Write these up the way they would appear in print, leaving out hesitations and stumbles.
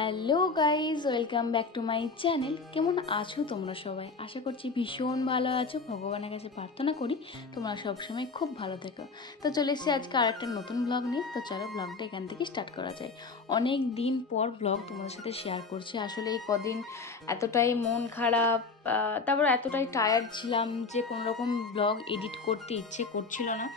Hello guys, welcome back to my channel. কেমন আছো তোমরা সবাই? আশা করছি ভীষণ ভালো আছো। ভগবানের কাছে প্রার্থনা করি তোমরা সবসময় খুব ভালো থেকো। তো চলে এসেছি আজকে আর একটা নতুন ব্লগ নিয়ে। তো চলো ব্লগটা এখান থেকে স্টার্ট করা যায়। অনেক দিন পর ব্লগ তোমাদের সাথে শেয়ার করছি। আসলে এই কদিন এতটাই মন খারাপ, তারপর এতটাই টায়ার্ড ছিলাম যে কোনো রকম ব্লগ এডিট করতে ইচ্ছে করছিল না।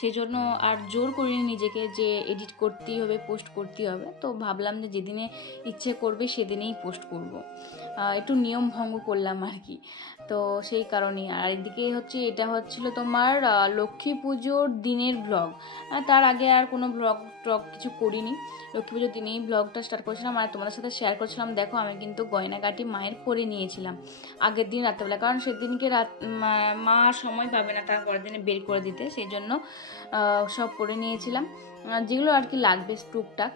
সেই জন্য আর জোর করিনি নিজেকে যে এডিট করতেই হবে, পোস্ট করতেই হবে। তো ভাবলাম যে যেদিনে ইচ্ছে করবে সেদিনেই পোস্ট করব। একটু নিয়ম ভঙ্গ করলাম আর কি। তো সেই কারণেই। আর এদিকে এটা হচ্ছিল তোমার লক্ষ্মী পুজোর দিনের ব্লগ। তার আগে আর কোনো ব্লগ কিছু করিনি। লক্ষ্মী পুজোর দিনেই ব্লগটা স্টার্ট করেছিলাম আর তোমাদের সাথে শেয়ার করছিলাম। দেখো, আমি কিন্তু গয়নাগাটি মায়ের পরে নিয়েছিলাম আগের দিন রাত্রেবেলা, কারণ সেদিনকে মা সময় পাবে না তার পরের দিনে বের করে দিতে, সেই জন্য সব পরে নিয়েছিলাম যেগুলো আর কি লাগবে টুকটাক।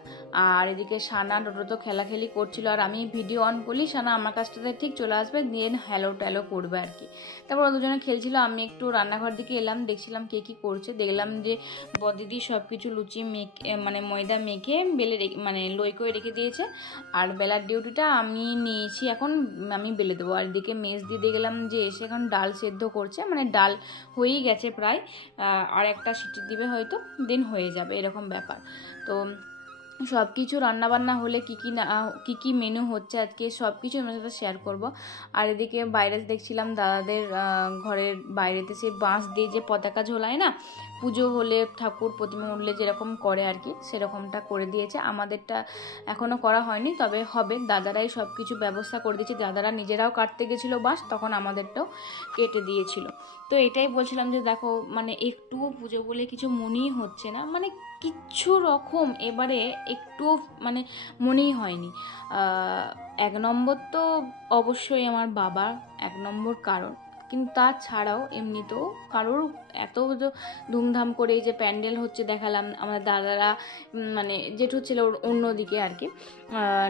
আর এদিকে সানা টোটো তো খেলাখেলি করছিল, আর আমি ভিডিও অন করলি সানা আমার কাছটাতে ঠিক চলে আসবে, দিয়ে হ্যালো ট্যালো করবে আর কি। তারপর দুজনে খেলছিল, আমি একটু রান্নাঘর দিকে এলাম, দেখছিলাম কে কী করছে। দেখলাম যে বদিদি সব কিছু লুচি মানে ময়দা মেখে বেলে লই করে রেখে দিয়েছে। আর বেলার ডিউটিটা আমি নিয়েছি, এখন আমি বেলে দেবো। আর এদিকে মেজ দিয়ে গেলাম যে এসে এখন ডাল সেদ্ধ করছে, মানে ডাল হয়েই গেছে প্রায়, আর একটা সিটি দিবে হয়তো, দিন হয়ে যাবে এরকম ব্যাপার। তো সব কিছু রান্নাবান্না হলে কী কী মেনু হচ্ছে আজকে সব কিছু আমার সাথে শেয়ার করব। আর এদিকে বাইরে দেখছিলাম দাদাদের ঘরের বাইরেতে সে বাঁশ দিয়ে যে পতাকা ঝোলায় না, পুজো হলে ঠাকুর প্রতিমা উঠলে যেরকম করে আর কি, সেরকমটা করে দিয়েছে। আমাদেরটা এখনও করা হয়নি, তবে হবে। দাদারাই সব কিছু ব্যবস্থা করে দিয়েছে। দাদারা নিজেরাও কাটতে গেছিলো বাঁশ, তখন আমাদেরটাও কেটে দিয়েছিল। তো এটাই বলছিলাম যে দেখো, মানে একটুও পুজো বলে কিছু মনেই হচ্ছে না, মানে কিচ্ছু রকম এবারে একটুও মানে মনেই হয়নি। এক নম্বর তো অবশ্যই আমার বাবার এক নম্বর কারণ, কিন্তু তাছাড়াও এমনিতেও কারোর এত ধুমধাম করে এই যে প্যান্ডেল হচ্ছে দেখালাম, আমাদের দাদারা মানে জেঠু ছিল অন্যদিকে আর কি,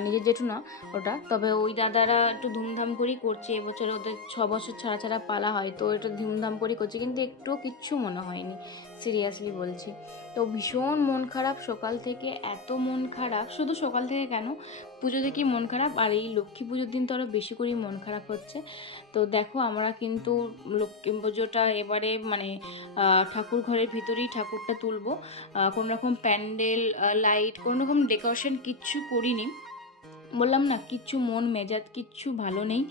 নিজের জেঠু না ওটা, তবে ওই দাদারা একটু ধুমধাম করেই করছে। এবছর ওদের 6 বছর ছাড়া ছাড়া পালা হয়, তো এটা ধুমধাম করেই করছে, কিন্তু একটুও কিচ্ছু মনে হয়নি, সিরিয়াসলি বলছি। তো ভীষণ মন খারাপ সকাল থেকে, এত মন খারাপ, শুধু সকাল থেকে কেন, পুজো থেকেই মন খারাপ, আর এই লক্ষ্মী পুজোর দিন তো আরও বেশি করেই মন খারাপ হচ্ছে। তো দেখো, আমরা কিন্তু লক্ষ্মী পুজোটা এবারে মানে ঠাকুর ঘরের ভিতরেই ঠাকুরটা তুলবো। কোনো রকম প্যান্ডেল, লাইট, কোনো রকম ডেকোরেশন কিচ্ছু করিনি। বললাম না, কিচ্ছু মন মেজাজ কিচ্ছু ভালো নেই,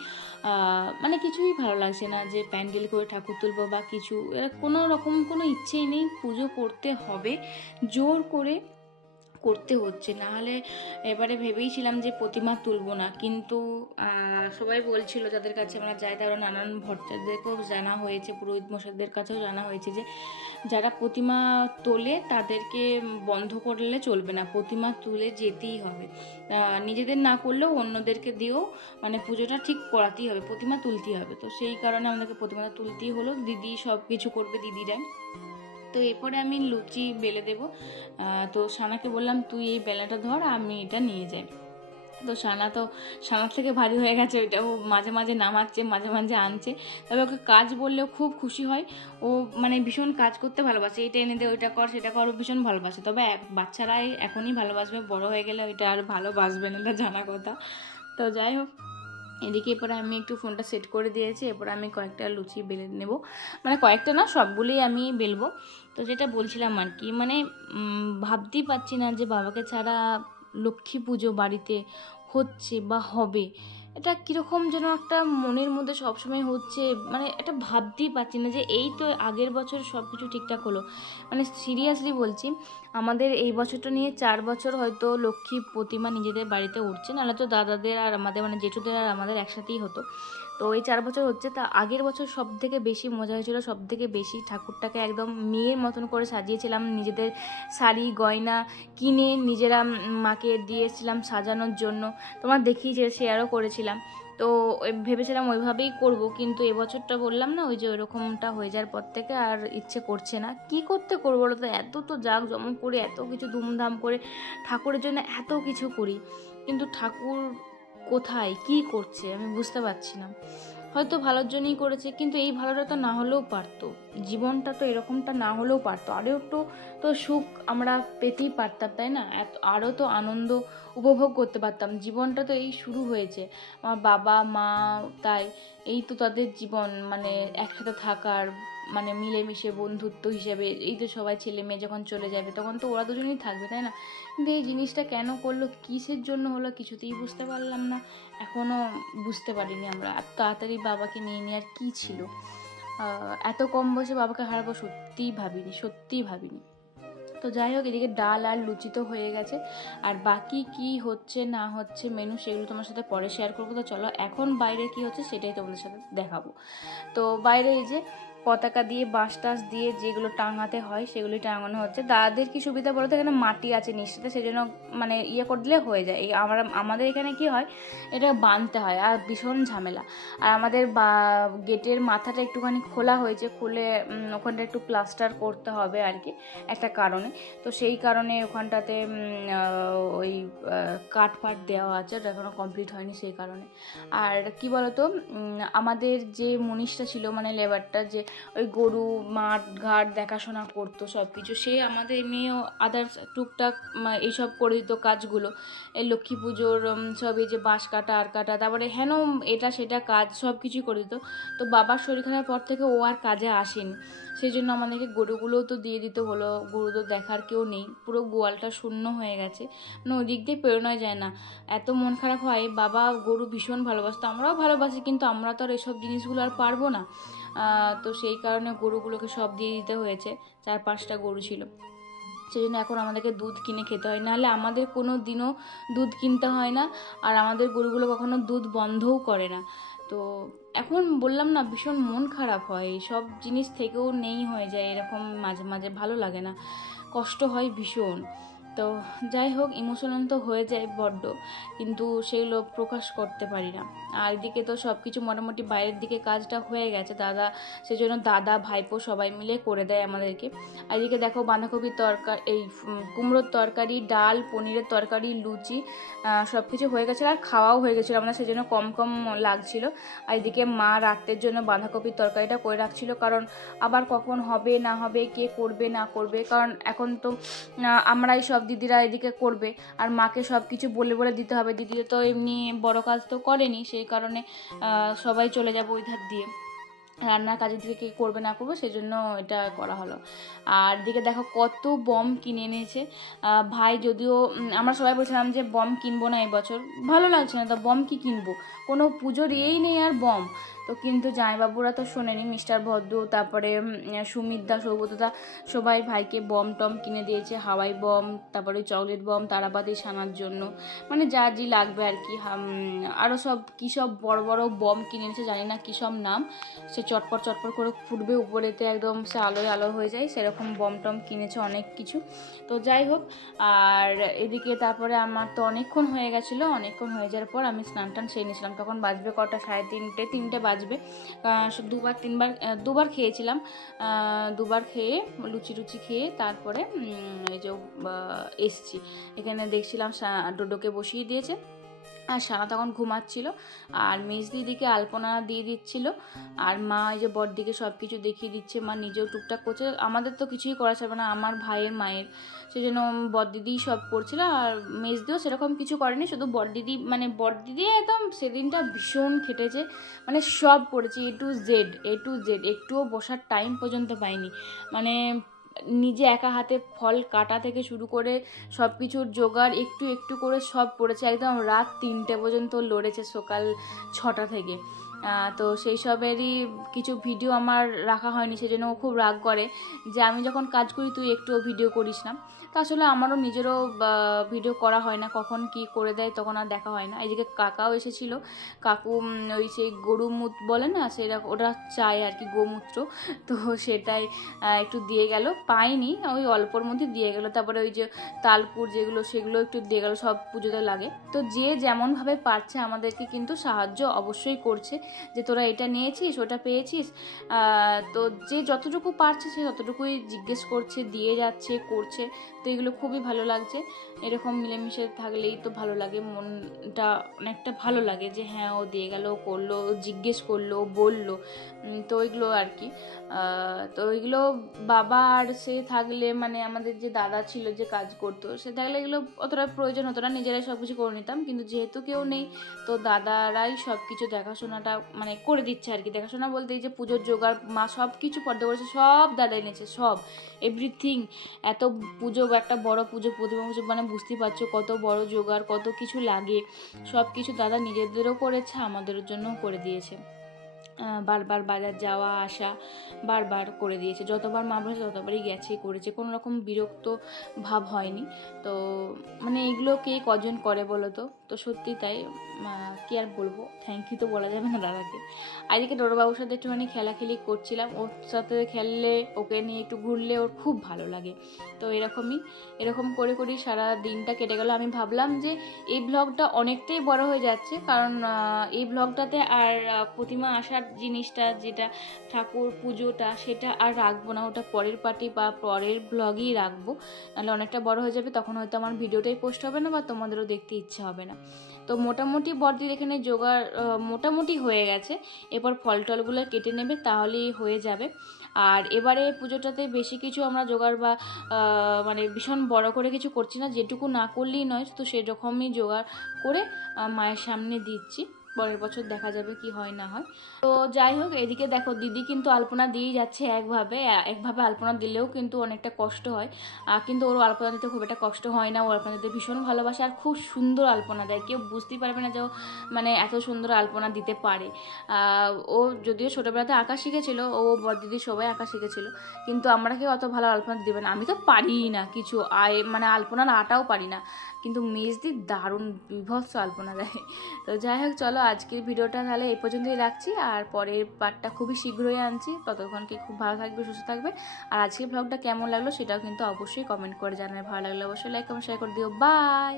মানে কিছুই ভালো লাগছে না যে প্যান্ডেল করে ঠাকুর তুলবো বা কিছু, কোনো রকম কোনো ইচ্ছেই নেই। পুজো করতে হবে, জোর করে করতে হচ্ছে, না হলে এবারে ভেবেইছিলাম যে প্রতিমা তুলবো না, কিন্তু সবাই বলছিল যাদের কাছে আমরা যাই, তারা নানান ভট্টাচার্যদেরকেও জানা হয়েছে, পুরোহিত মশাইদের কাছেও জানা হয়েছে যে যারা প্রতিমা তোলে তাদেরকে বন্ধ করলে চলবে না, প্রতিমা তুলে যেতেই হবে। নিজেদের না করলেও অন্যদেরকে দিয়েও মানে পুজোটা ঠিক করাতেই হবে, প্রতিমা তুলতেই হবে। তো সেই কারণে আমাদেরকে প্রতিমাটা তুলতেই হলো, দিদি সব কিছু করবে, দিদিরা। তো এরপরে আমি লুচি বেলে দেবো। তো সানাকে বললাম তুই এই বেলাটা ধর, আমি এটা নিয়ে যাই। তো সানার থেকে ভারী হয়ে গেছে ওইটা, ও মাঝে মাঝে নামাচ্ছে, মাঝে মাঝে আনছে। তবে ওকে কাজ বললেও খুব খুশি হয়, ও মানে ভীষণ কাজ করতে ভালোবাসে, এইটা এনে দে, ওইটা কর, সেটা কর, ও ভীষণ ভালোবাসে। তবে বাচ্চারাই এখনই ভালোবাসবে, বড় হয়ে গেলে ওইটা আর ভালোবাসবে না, এটা জানা কথা। তো যাই হোক, এদিকে এরপরে আমি একটু ফোনটা সেট করে দিয়েছি, এরপরে আমি কয়েকটা লুচি বেলে নেব, মানে কয়েকটা না, সবগুলোই আমি বেলবো। তো যেটা বলছিলাম আর কি, মানে ভাবতেই পারছি না যে বাবাকে ছাড়া লক্ষ্মী পুজো বাড়িতে হচ্ছে বা হবে, এটা কীরকম যেন একটা মনের মধ্যে সবসময় হচ্ছে, মানে এটা ভাবতেই পারছি না যে এই তো আগের বছর সব কিছু ঠিকঠাক হলো। মানে সিরিয়াসলি বলছি, আমাদের এই বছরটা নিয়ে 4 বছর হয়তো লক্ষ্মী প্রতিমা নিজেদের বাড়িতে উঠছে, নাহলে তো দাদাদের আর আমাদের মানে জেঠুদের আর আমাদের একসাথেই হতো। তো এই 4 বছর হচ্ছে, তা আগের বছর সব থেকে বেশি মজা হয়েছিল, সব থেকে বেশি ঠাকুরটাকে একদম মেয়ের মতন করে সাজিয়েছিলাম, নিজেদের শাড়ি গয়না কিনে নিজেরা মাকে দিয়েছিলাম সাজানোর জন্য, তোমার দেখিয়েছে, শেয়ারও করেছিলাম। তো ভেবেছিলাম ওইভাবেই করব, কিন্তু এবছরটা বললাম না, ওই যে ওইরকমটা হয়ে যাওয়ার পর থেকে আর ইচ্ছে করছে না। কি করতে করবো বলো তো, এত তো জাঁকজমক করে, এত কিছু ধুমধাম করে ঠাকুরের জন্য এত কিছু করি, কিন্তু ঠাকুর কোথায়, কি করছে আমি বুঝতে পারছি না। হয়তো ভালোর জন্যই করেছে, কিন্তু এই ভালোটা তো না হলেও পারতো, জীবনটা তো এরকমটা না হলেও পারতো, আরও একটু তো সুখ আমরা পেতেই পারতাম, তাই না? আরও তো আনন্দ উপভোগ করতে পারতাম। জীবনটা তো এই শুরু হয়েছে, আমার বাবা মা, তাই এই তো তাদের জীবন, মানে একসাথে থাকার, মানে মিলেমিশে বন্ধুত্ব হিসেবে, এই তো সবাই ছেলে মেয়ে যখন চলে যাবে তখন তো ওরা দুজনেই থাকবে, তাই না? কিন্তু এই জিনিসটা কেন করলো, কিসের জন্য হলো, কিছুতেই বুঝতে পারলাম না, এখনও বুঝতে পারিনি আমরা। এত তাড়াতাড়ি বাবাকে নিয়ে নেওয়ার কী ছিল? এত কম বয়সে বাবাকে হারাবো সত্যিই ভাবিনি। তো যাই হোক, এদিকে ডাল আর লুচি তো হয়ে গেছে, আর বাকি কি হচ্ছে না হচ্ছে মেনু সেগুলো তোমার সাথে পরে শেয়ার করবো। তো চলো এখন বাইরে কি হচ্ছে সেটাই তোমাদের সাথে দেখাবো। তো বাইরে এই যে পতাকা দিয়ে বাঁশ টাস দিয়ে যেগুলো টাঙাতে হয় সেগুলি টাঙানো হচ্ছে। দাদাদের কি সুবিধা বলতে, এখানে মাটি আছে নিচটাতে, সেই জন্য মানে ইয়ে করলে হয়ে যায়। এই আমাদের এখানে কি হয়, এটা বাঁধতে হয় আর ভীষণ ঝামেলা। আর আমাদের গেটের মাথাটা একটুখানি খোলা হয়েছে, খুলে ওখানটা একটু প্লাস্টার করতে হবে আর কি, একটা কারণে। তো সেই কারণে ওখানটাতে ওই কাঠ ফাট দেওয়া আছে, ওটা এখনও কমপ্লিট হয়নি সেই কারণে। আর কি বলতো, আমাদের যে মুনিশটা ছিল, মানে লেবারটা, যে ওই গরু মাঠ ঘাট দেখাশোনা করতো সব কিছু, সে আমাদের মেয়েও আদার্স টুকটাক এইসব করে দিত কাজগুলো, এই লক্ষ্মী পুজোর সব, এই যে বাঁশ কাটা আর কাটা, তারপরে হেন এটা সেটা কাজ সব কিছুই করে দিত। তো বাবার শরীর খারাপ পর থেকে ও আর কাজে আসেনি, সেই জন্য আমাদেরকে গরুগুলোও তো দিয়ে দিতে হলো। গরু তো দেখার কেউ নেই, পুরো গোয়ালটা শূন্য হয়ে গেছে, মানে ওই দিক দিয়ে পেরোনোই যায় না, এত মন খারাপ হয়। বাবা গরু ভীষণ ভালোবাসতো, আমরাও ভালোবাসি, কিন্তু আমরা তো আর এসব জিনিসগুলো আর পারবো না। তো সেই কারণে গরুগুলোকে সব দিয়ে দিতে হয়েছে, 4-5টা গরু ছিল, সেই জন্য এখন আমাদেরকে দুধ কিনে খেতে হয়, নাহলে আমাদের কোনো দিনও দুধ কিনতে হয় না, আর আমাদের গরুগুলো কখনো দুধ বন্ধও করে না। তো এখন বললাম না, ভীষণ মন খারাপ হয়, সব জিনিস থেকেও নেই হয়ে যায় এরকম, মাঝে মাঝে ভালো লাগে না, কষ্ট হয় ভীষণ। তো যাই হোক, ইমোশনাল তো হয়ে যায় বড্ড, কিন্তু সেগুলো প্রকাশ করতে পারি না। আর এদিকে তো সব কিছু মোটামুটি বাইরের দিকে কাজটা হয়ে গেছে, দাদা সেজন্য দাদা ভাইপো সবাই মিলে করে দেয় আমাদেরকে। আর এদিকে দেখো বাঁধাকপির তরকারি, এই কুমড়োর তরকারি, ডাল, পনিরের তরকারি, লুচি সব কিছু হয়ে গেছিলো, আর খাওয়াও হয়ে গেছিলো আমাদের, সেজন্য কম কম লাগছিল। আর এদিকে মা রাত্রের জন্য বাঁধাকপির তরকারিটা করে রাখছিল, কারণ আবার কখন হবে না হবে, কে করবে না করবে, কারণ এখন তো আমরাই সব, দিদিরা এদিকে করবে, আর মাকে সব কিছু বলে বলে দিতে হবে। দিদি তো এমনি বড় কাজ তো করেনি, সেই কারণে সবাই চলে যাবে ওই ধার দিয়ে, রান্নার কাজের দিকে কে করবে না করবে, সেই জন্য এটা করা হলো। আর দিকে দেখো কত বম কিনে এনেছে ভাই, যদিও আমরা সবাই বলছিলাম যে বম কিনবো না এবছর, ভালো লাগছে না, তো বম কি কিনবো, কোনো পুজোর ইয়েই নেই আর বম। তো কিন্তু জামাইবাবুরা তো শোনেনি, মিস্টার ভদ্র, তারপরে সুমিতদা, সৌগতদা, সবাই ভাইকে বম টম কিনে দিয়েছে, হাওয়াই বম, তারপরে চকলেট বম, তারাবাতি সানার জন্য, মানে যা যা লাগবে আর কি। আরও সব কী সব বড় বড় বম কিনে এনেছে, জানি না কী সব নাম, সে চটপট চটপট করে ফুটবে উপরেতে, একদম সে আলোয় আলো হয়ে যায়, সেরকম বম টম কিনেছে অনেক কিছু। তো যাই হোক, আর এদিকে তারপরে আমার তো অনেকক্ষণ হয়ে গেছিলো, অনেকক্ষণ হয়ে যাওয়ার পর আমি স্নান টান সেরে নিয়েছিলাম, তখন বাজবে কটা, 3:30 বাজবে। দুবার খেয়েছিলাম, দুবার খেয়ে লুচি খেয়ে তারপরে এই যে এসছি, এখানে দেখছিলাম ডোডোকে বসিয়ে দিয়েছে, আর সানা তখন ঘুমাচ্ছিল, আর মেজদিদিকে আলপনা দিয়ে দিচ্ছিল, আর মা এই যে বড়দিকে সব কিছু দেখিয়ে দিচ্ছে, মা নিজেও টুকটাক করছে, আমাদের তো কিছুই করা যাবে না, আমার ভাইয়ের মায়ের, সেই জন্য বড়দিদিই সব করছিল, আর মেজদিও সেরকম কিছু করেনি, শুধু বড়দিদি একদম সেদিনটা ভীষণ খেটেছে, মানে সব করেছে A to Z, একটুও বসার টাইম পর্যন্ত পাইনি, মানে নিজে একা হাতে ফল কাটা থেকে শুরু করে সব কিছুর জোগাড় একটু একটু করে সব করেছে, একদম রাত 3টে পর্যন্ত লড়েছে, সকাল 6টা থেকে। তো সেই সবেরই কিছু ভিডিও আমার রাখা হয়নি, সেজন্য ও খুব রাগ করে যে আমি যখন কাজ করি তুই একটুও ভিডিও করিস না। তো আসলে আমারও নিজেরও ভিডিও করা হয় না, কখন কি করে দেয় তখন আর দেখা হয় না। এদিকে কাকাও এসেছিলো, কাকু ওই সেই গরু বলে না, সেরকম ওটা চায় আর কি, গোমূত্র, তো সেটাই একটু দিয়ে গেল, পাইনি, ওই অল্পর মধ্যে দিয়ে গেল। তারপরে ওই যে তালপুর যেগুলো সেগুলো একটু দিয়ে গেল, সব পুজোতে লাগে। তো যে যেমনভাবে পারছে আমাদেরকে কিন্তু সাহায্য অবশ্যই করছে, যে তোরা এটা নিয়েছিস ওটা পেয়েছিস, তো যে যতটুকু পারছে সে ততটুকুই জিজ্ঞেস করছে, দিয়ে যাচ্ছে, করছে, তো এগুলো খুবই ভালো লাগছে। এরকম মিলেমিশে থাকলেই তো ভালো লাগে, মনটা অনেকটা ভালো লাগে যে হ্যাঁ ও দিয়ে গেল, ও করলো, ও জিজ্ঞেস করলো, ও বললো। তো ওইগুলো আর কি। তো ওইগুলো বাবা আর সে থাকলে, মানে আমাদের যে দাদা ছিল যে কাজ করতো, সে থাকলে এগুলো অতটা প্রয়োজন হতো না, নিজেরাই সব কিছু করে নিতাম। কিন্তু যেহেতু কেউ নেই, তো দাদারাই সব কিছু দেখাশোনাটা মানে করে দিচ্ছে আর কি। দেখাশোনা বলতে এই যে পুজোর জোগাড়, মা সব কিছু পর্দা করেছে, সব দাদাই নিয়েছে, সব এভরিথিং। এত পুজো, একটা বড় পুজো, প্রতিমা পুজো, মানে বুঝতেই পারছো কত বড় জোগাড়, কত কিছু লাগে। সব কিছু দাদা নিজেদেরও করেছে, আমাদের জন্যও করে দিয়েছে। বারবার বাজার যাওয়া আসা বারবার করে দিয়েছে, যতবার মা বলেছে ততবারই গেছে, করেছে, কোনো রকম বিরক্ত ভাব হয়নি। তো মানে এগুলো কে কজন করে বলো তো? তো সত্যি তাই, কি আর বলবো, থ্যাংক ইউ তো বলা যাবে না দাদাকে। আর এদিকে ডোরবাবুর সাথে একটুখানি খেলাখেলি করছিলাম, ওর সাথে খেললে, ওকে নিয়ে একটু ঘুরলে ওর খুব ভালো লাগে। তো এরকম করে করেই সারা দিনটা কেটে গেল। আমি ভাবলাম যে এই ব্লগটা অনেকটাই বড় হয়ে যাচ্ছে, কারণ এই ব্লগটাতে আর প্রতিমা আসার জিনিসটা, যেটা ঠাকুর পুজোটা, সেটা আর রাখবো না, ওটা পরের পার্টি বা পরের ব্লগেই রাখবো, নাহলে অনেকটা বড় হয়ে যাবে, তখন হয়তো আমার ভিডিওটাই পোস্ট হবে না বা তোমাদেরও দেখতে ইচ্ছে হবে না। তো মোটামুটি বড়দির এখানে জোগাড় মোটামুটি হয়ে গেছে, এরপর ফল টলগুলো কেটে নেবে, তাহলেই হয়ে যাবে। আর এবারে পুজোটাতে বেশি কিছু আমরা জোগাড় বা মানে ভীষণ বড় করে কিছু করছি না, যেটুকু না করলেই নয়, তো সেরকমই জোগাড় করে মায়ের সামনে দিচ্ছি। পরের বছর দেখা যাবে কি হয় না হয়। তো যাই হোক, এদিকে দেখো দিদি কিন্তু আলপনা দিয়েই যাচ্ছে একভাবে আলপনা দিলেও কিন্তু অনেকটা কষ্ট হয়, কিন্তু ওর আলপনা দিতে খুব একটা কষ্ট হয় না, ও আলপনা দিতে ভীষণ ভালোবাসে, আর খুব সুন্দর আলপনা দেয়, কেউ বুঝতেই পারবে না যে ও মানে এত সুন্দর আলপনা দিতে পারে। ও যদিও ছোটোবেলাতে আঁকা শিখেছিল, ও বড়দিদি সবাই আঁকা শিখেছিল, কিন্তু আমরা কেউ অত ভালো আলপনা দিতে পারি না, আমি তো পারিই না কিছু, মানে আলপনার আটাও পারি না, কিন্তু মেজদি দারুণ বিভৎস আলপনা দেয়। তো যাই হোক, চলো আজকের ভিডিওটা তাহলে এই পর্যন্তই রাখছি, আর পরের পার্টটা খুবই শীঘ্রই আনছি, ততক্ষণকে খুব ভালো থাকবে, সুস্থ থাকবে। আর আজকের ব্লগটা কেমন লাগলো সেটাও কিন্তু অবশ্যই কমেন্ট করে জানাবে, ভালো লাগলে অবশ্যই লাইক কমেন্ট শেয়ার করে দিও। বাই।